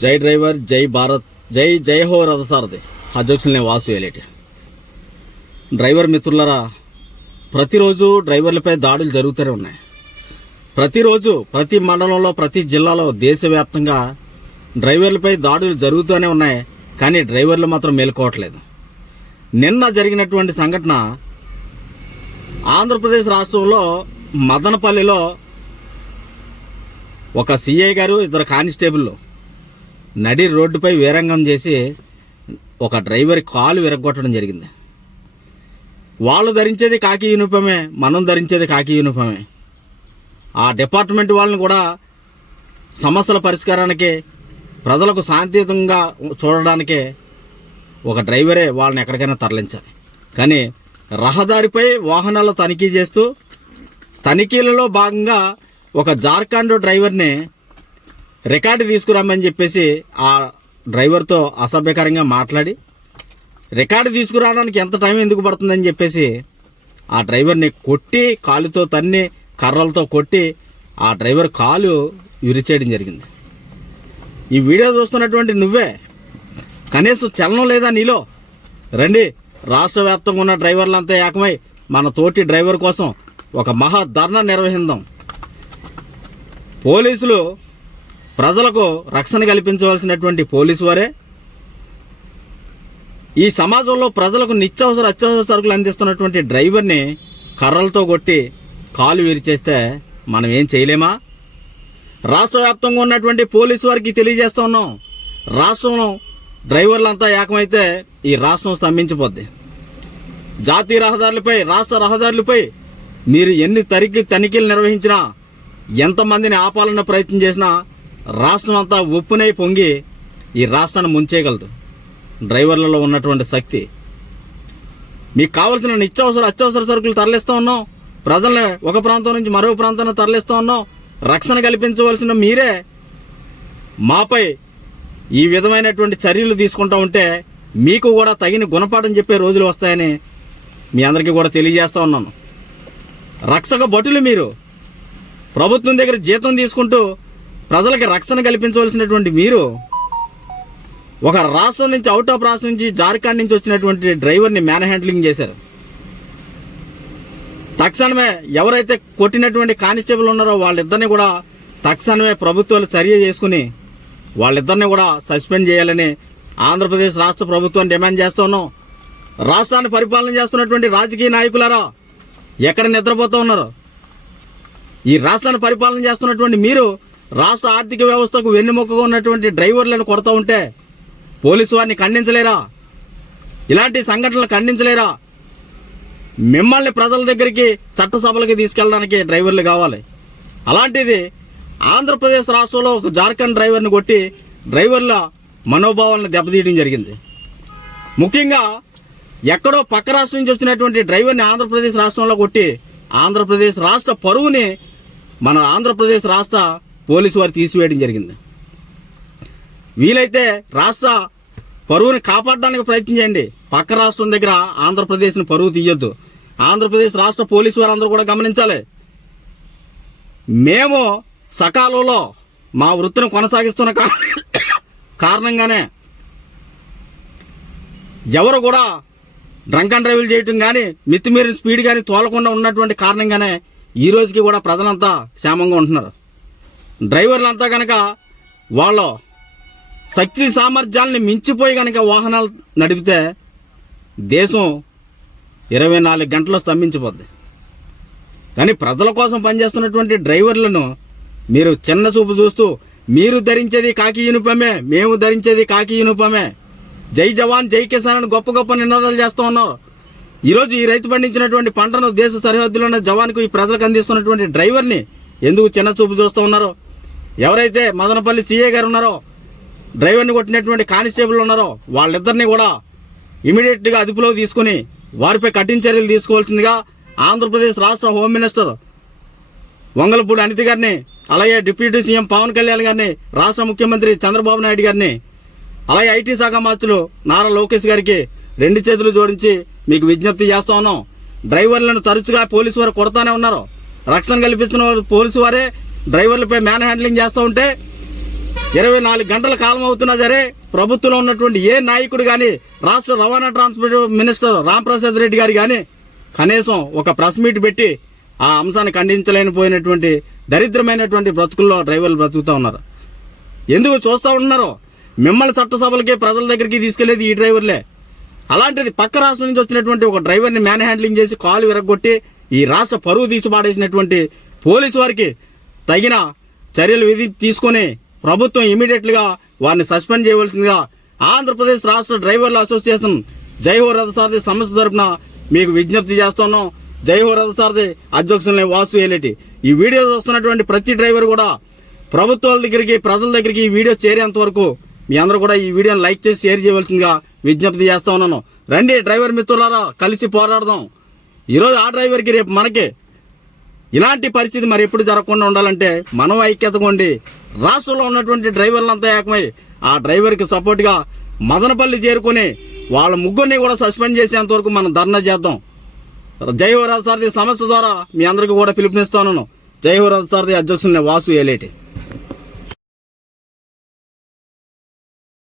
జై డ్రైవర్, జై భారత్, జై జై హో రథసారథి. అధ్యక్షులనే వాసు ఏలేటి. డ్రైవర్ మిత్రులరా, ప్రతిరోజు డ్రైవర్లపై దాడులు జరుగుతూనే ఉన్నాయి. ప్రతిరోజు ప్రతి మండలంలో, ప్రతి జిల్లాలో, దేశవ్యాప్తంగా డ్రైవర్లపై దాడులు జరుగుతూనే ఉన్నాయి. కానీ డ్రైవర్లు మాత్రం మేలుకోవట్లేదు. నిన్న జరిగినటువంటి సంఘటన ఆంధ్రప్రదేశ్ రాష్ట్రంలో మదనపల్లిలో ఒక సిఐ గారు, ఇద్దరు కానిస్టేబుల్ నడి రోడ్డుపై వీరంగం చేసి ఒక డ్రైవర్ కాలు విరగొట్టడం జరిగింది. వాళ్ళు ధరించేది కాకి యూనిఫామే, మనం ధరించేది కాకి యూనిఫామే. ఆ డిపార్ట్మెంట్ వాళ్ళని కూడా సమస్యల పరిష్కారానికి, ప్రజలకు శాంతియుతంగా చూడడానికే ఒక డ్రైవరే వాళ్ళని ఎక్కడికైనా తరలించాలి. కానీ రహదారిపై వాహనాలు తనిఖీ చేస్తూ తనిఖీలలో భాగంగా ఒక జార్ఖండ్ డ్రైవర్ని రికార్డు తీసుకురామని చెప్పేసి ఆ డ్రైవర్తో అసభ్యకరంగా మాట్లాడి, రికార్డు తీసుకురావడానికి ఎంత టైం ఎందుకు పడుతుందని చెప్పేసి ఆ డ్రైవర్ని కొట్టి, కాలుతో తన్ని, కర్రలతో కొట్టి ఆ డ్రైవర్ కాలు విరిచేయడం జరిగింది. ఈ వీడియో చూస్తున్నటువంటి నువ్వే కనీసం చలనం లేదా నీలో? రండి, రాష్ట్ర వ్యాప్తంగా ఉన్న డ్రైవర్లంతా ఏకమై మన తోటి డ్రైవర్ కోసం ఒక మహా ధర్నా నిర్వహిద్దాం. పోలీసులు ప్రజలకు రక్షణ కల్పించవలసినటువంటి పోలీసు వారే ఈ సమాజంలో ప్రజలకు అత్యవసర సరుకులు అందిస్తున్నటువంటి డ్రైవర్ని కర్రలతో కొట్టి కాలు విరిచేస్తే మనం ఏం చేయలేమా? రాష్ట్ర వ్యాప్తంగా ఉన్నటువంటి పోలీసు వారికి తెలియజేస్తూ ఉన్నాం, రాష్ట్రంలో డ్రైవర్లంతా ఏకమైతే ఈ రాష్ట్రం స్తంభించిపోద్ది. జాతీయ రహదారులపై, రాష్ట్ర రహదారులపై మీరు ఎన్ని తనిఖీలు నిర్వహించినా, ఎంతమందిని ఆపాలన్న ప్రయత్నం చేసినా రాష్ట్రం అంతా ఉప్పునై పొంగి ఈ రాష్ట్రాన్ని ముంచేయగలదు డ్రైవర్లలో ఉన్నటువంటి శక్తి. మీకు కావలసిన అత్యవసర సరుకులు తరలిస్తూ ఉన్నాం, ప్రజల్ని ఒక ప్రాంతం నుంచి మరో ప్రాంతాన్ని తరలిస్తూ ఉన్నాం. రక్షణ కల్పించవలసిన మీరే మాపై ఈ విధమైనటువంటి చర్యలు తీసుకుంటూ ఉంటే మీకు కూడా తగిన గుణపాఠం చెప్పే రోజులు వస్తాయని మీ అందరికీ కూడా తెలియజేస్తూ ఉన్నాను. రక్షక భటులు మీరు, ప్రభుత్వం దగ్గర జీతం తీసుకుంటూ ప్రజలకి రక్షణ కల్పించవలసినటువంటి మీరు ఒక రాష్ట్రం నుంచి, అవుట్ ఆఫ్ రాష్ట్రం నుంచి, జార్ఖండ్ నుంచి వచ్చినటువంటి డ్రైవర్ని మ్యాన్ హ్యాండ్లింగ్ చేశారు. తక్షణమే ఎవరైతే కొట్టినటువంటి కానిస్టేబుల్ ఉన్నారో వాళ్ళిద్దరిని కూడా తక్షణమే ప్రభుత్వాలు చర్య చేసుకుని వాళ్ళిద్దరిని కూడా సస్పెండ్ చేయాలని ఆంధ్రప్రదేశ్ రాష్ట్ర ప్రభుత్వాన్ని డిమాండ్ చేస్తున్నాం. రాష్ట్రాన్ని పరిపాలన చేస్తున్నటువంటి రాజకీయ నాయకులారా, ఎక్కడ నిద్రపోతూ ఉన్నారు? ఈ రాష్ట్రాన్ని పరిపాలన చేస్తున్నటువంటి మీరు రాష్ట్ర ఆర్థిక వ్యవస్థకు వెన్నెముకగా ఉన్నటువంటి డ్రైవర్లను కొడతా ఉంటే పోలీసు వారిని ఖండించలేరా? ఇలాంటి సంఘటనలు ఖండించలేరా? మిమ్మల్ని ప్రజల దగ్గరికి, చట్టసభలకి తీసుకెళ్ళడానికి డ్రైవర్లు కావాలి. అలాంటిది ఆంధ్రప్రదేశ్ రాష్ట్రంలో ఒక జార్ఖండ్ డ్రైవర్ని కొట్టి డ్రైవర్ల మనోభావాలను దెబ్బతీయడం జరిగింది. ముఖ్యంగా ఎక్కడో పక్క రాష్ట్రం నుంచి వచ్చినటువంటి డ్రైవర్ని ఆంధ్రప్రదేశ్ రాష్ట్రంలో కొట్టి ఆంధ్రప్రదేశ్ రాష్ట్ర పరువుని మన ఆంధ్రప్రదేశ్ రాష్ట్ర పోలీసు వారు తీసివేయడం జరిగింది. వీలైతే రాష్ట్ర పరువుని కాపాడడానికి ప్రయత్నం చేయండి. పక్క రాష్ట్రం దగ్గర ఆంధ్రప్రదేశ్ని పరువు తీయొద్దు. ఆంధ్రప్రదేశ్ రాష్ట్ర పోలీసు వారు అందరూ కూడా గమనించాలి. మేము సకాలంలో మా వృత్తిని కొనసాగిస్తున్న కారణంగానే ఎవరు కూడా డ్రంక్ అండ్ డ్రైవ్లు చేయటం కానీ, మితిమీరిన స్పీడ్ కానీ తోలకుండా ఉన్నటువంటి కారణంగానే ఈ రోజుకి కూడా ప్రజలంతా క్షేమంగా ఉంటున్నారు. డ్రైవర్లంతా కనుక వాళ్ళ శక్తి సామర్థ్యాలని మించిపోయి కనుక వాహనాలు నడిపితే దేశం 24 గంటల్లో స్తంభించిపోద్ది. కానీ ప్రజల కోసం పనిచేస్తున్నటువంటి డ్రైవర్లను మీరు చిన్న చూపు చూస్తూ, మీరు ధరించేది కాకి యూనిఫామే, మేము ధరించేది కాకి యూనిఫామే, జై జవాన్ జై కిసాన్ అని గొప్ప గొప్ప నినాదాలు చేస్తూ ఉన్నారు. ఈరోజు ఈ రైతు పండించినటువంటి పంటను దేశ సరిహద్దులో ఉన్న జవాన్కు, ఈ ప్రజలకు అందిస్తున్నటువంటి డ్రైవర్ని ఎందుకు చిన్న చూపు చూస్తూ ఉన్నారు? ఎవరైతే మదనపల్లి సిఐ గారు ఉన్నారో, డ్రైవర్ని కొట్టినటువంటి కానిస్టేబుల్ ఉన్నారో వాళ్ళిద్దరిని కూడా ఇమీడియట్గా అదుపులో తీసుకుని వారిపై కఠిన చర్యలు తీసుకోవాల్సిందిగా ఆంధ్రప్రదేశ్ రాష్ట్ర హోమ్ మినిస్టర్ వంగలపూడి అనిత గారిని, అలాగే డిప్యూటీ సీఎం పవన్ కళ్యాణ్ గారిని, రాష్ట్ర ముఖ్యమంత్రి చంద్రబాబు నాయుడు గారిని, అలాగే ఐటీ శాఖ మంత్రులు నారా లోకేష్ గారికి 2 చేతులు జోడించి మీకు విజ్ఞప్తి చేస్తూ ఉన్నాం. డ్రైవర్లను తరచుగా పోలీసు వారు కొడతానే ఉన్నారు. రక్షణ కల్పిస్తున్న పోలీసు వారే డ్రైవర్లపై మ్యాన్ హ్యాండ్లింగ్ చేస్తూ ఉంటే 24 గంటల కాలం అవుతున్నా సరే ప్రభుత్వంలో ఉన్నటువంటి ఏ నాయకుడు కానీ రాష్ట్ర రవాణా ట్రాన్స్పోర్ట్ మినిస్టర్ రాంప్రసాద్ రెడ్డి గారు కానీ కనీసం ఒక ప్రెస్ మీట్ పెట్టి ఆ అంశాన్ని ఖండించలేనిపోయినటువంటి దరిద్రమైనటువంటి బ్రతుకుల్లో డ్రైవర్లు బ్రతుకుతూ ఉన్నారు. ఎందుకు చూస్తూ ఉంటున్నారు? మిమ్మల్ని చట్టసభలకి ప్రజల దగ్గరికి తీసుకెళ్లేది ఈ డ్రైవర్లే. అలాంటిది పక్క రాష్ట్రం నుంచి వచ్చినటువంటి ఒక డ్రైవర్ని మ్యాన్ హ్యాండ్లింగ్ చేసి కాలు విరగొట్టి ఈ రాష్ట్ర పరువు తీసిపాడేసినటువంటి పోలీసు వారికి తగిన చర్యలు తీసుకొని ప్రభుత్వం ఇమీడియట్గా వారిని సస్పెండ్ చేయవలసిందిగా ఆంధ్రప్రదేశ్ రాష్ట్ర డ్రైవర్ల అసోసియేషన్ జై హో రథసారథి సంస్థ తరపున మీకు విజ్ఞప్తి చేస్తున్నాం. జై హో రథసారథి అధ్యక్షుల్ని వాసు ఏలేటి. ఈ వీడియో చూస్తున్నటువంటి ప్రతి డ్రైవర్ కూడా ప్రభుత్వాల దగ్గరికి ప్రజల దగ్గరికి ఈ వీడియో చేరేంత వరకు మీ అందరూ కూడా ఈ వీడియోని లైక్ చేసి షేర్ చేయవలసిందిగా విజ్ఞప్తి చేస్తా ఉన్నాను. రండి డ్రైవర్ మిత్రులారా, కలిసి పోరాడదాం. ఈరోజు ఆ డ్రైవర్కి రేపు మనకి ఇలాంటి పరిస్థితి మరి ఎప్పుడు జరగకుండా ఉండాలంటే మనం ఐక్యతగా ఉండి రాష్ట్రంలో ఉన్నటువంటి డ్రైవర్లంతా ఏకమై ఆ డ్రైవర్కి సపోర్ట్గా మదనపల్లి చేరుకుని వాళ్ళ ముగ్గురిని కూడా సస్పెండ్ చేసేంత వరకు మనం ధర్నా చేద్దాం. జై హో రథసారథి సంస్థ ద్వారా మీ అందరికీ కూడా పిలుపునిస్తాను. జై హో రథసారథి అధ్యక్షుల్ని వాసు ఏలేటి.